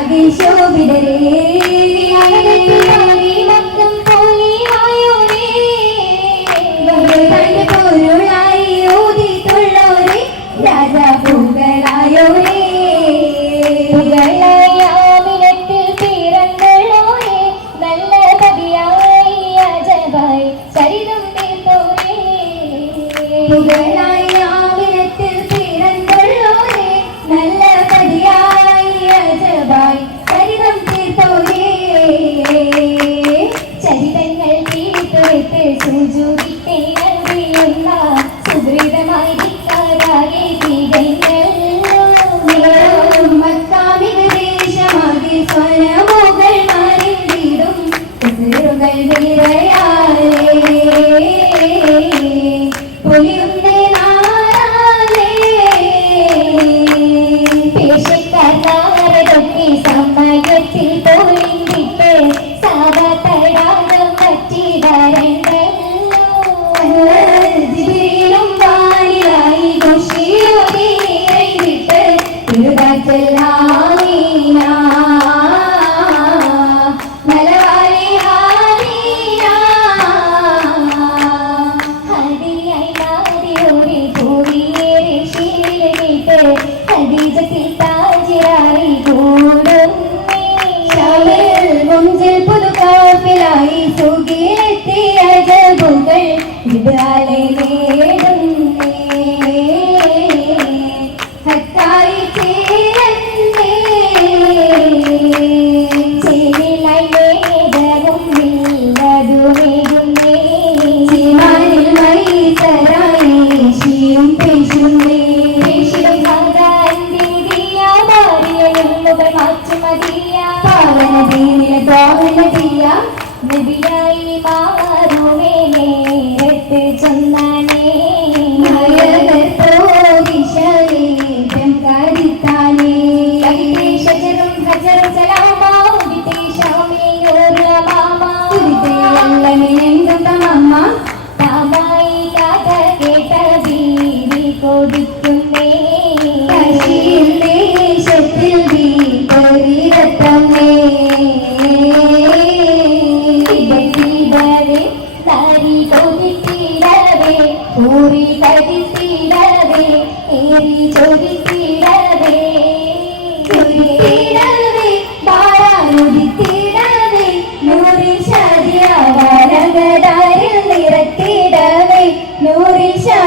ആകെ ശോഭിതരേ നദീമിൽ തോന്നൽ ദിയ നബിയായി മാറുമേ നേരത്ത് ചൊന്നാനേ ഹജർ സലാമ ഉദിതേ ഷാമേ യോർ മാമാ ഉദിതേ അല്ലമിനെ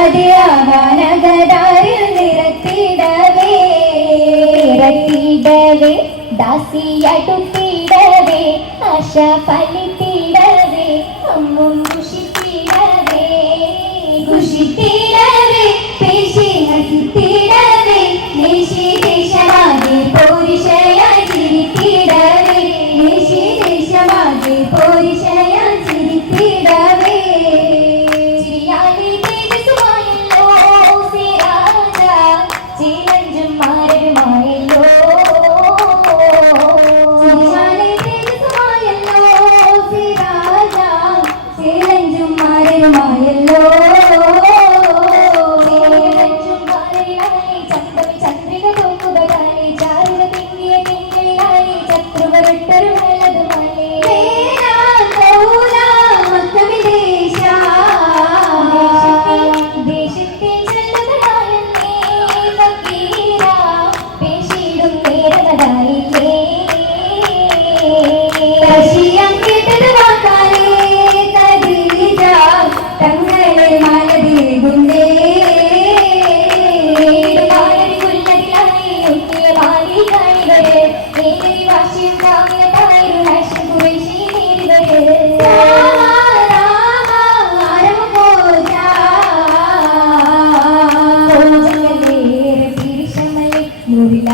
മതിയാവാനകരാരിൽ നിരത്തിടവേ ഫലി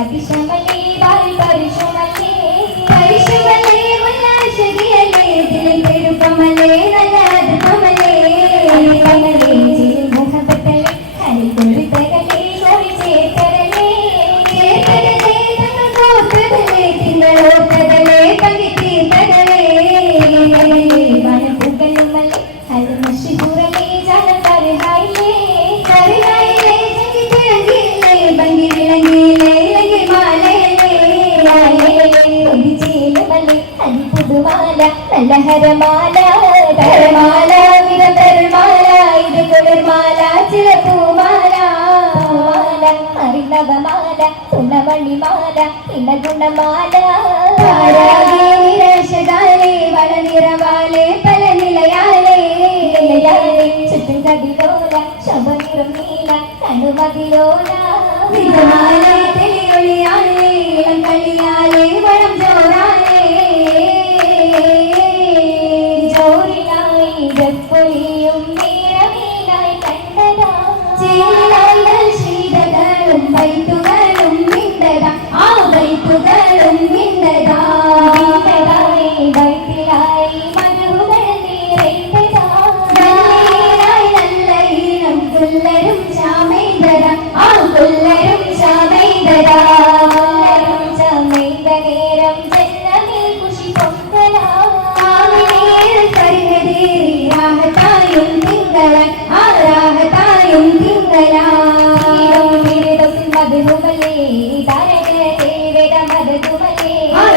Thank you so much. നെഞ്ചിയിലമലി അൻപുതുമാല നല്ല ഹരമാല തരമാല വിരതരമാല ഇത് കുളിർമാല ചില പൂമാല പൂമാല അറിനവമാല തുണമണിമാല ഇന്ന ഗുണമാല നിരാശകാലേ വളനിറവാലേ പല നിലയാലേ നിലയാലേ ചുറ്റും കവിലോല ശബനിറം നീല കണ്ണുമതിലോല കളിയാലേ വളം ചോറാലേ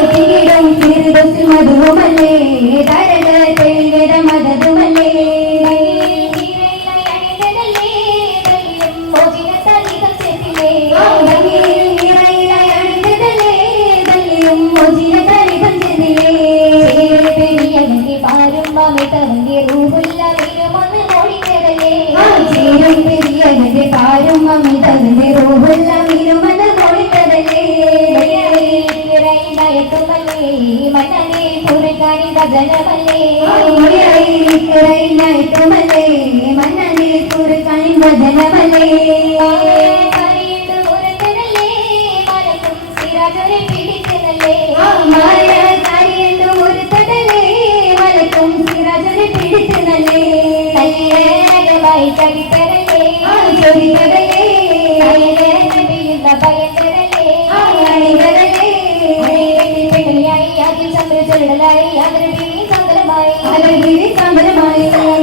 ಕಿರೀಡಂ ಕಿರಿದು ಮಧುಮಲೆ ದರದ ತೈಲದ ಮದದ ಭಜನವಲ್ಲೇ ಕೈ ನೈತು ಮಲೆ ಮನಲಿ ತುರು ಕೈ ಭಜನವಲ್ಲೇ ಬೈ ತಡಿ ತರಲೇ ಜೋಡಿ ತರಲೇ ಬೈ ചന്ദ്രചൊല്ലലായി സകലമായി സങ്കരമായി കല്ലുകട്ടല്ലേ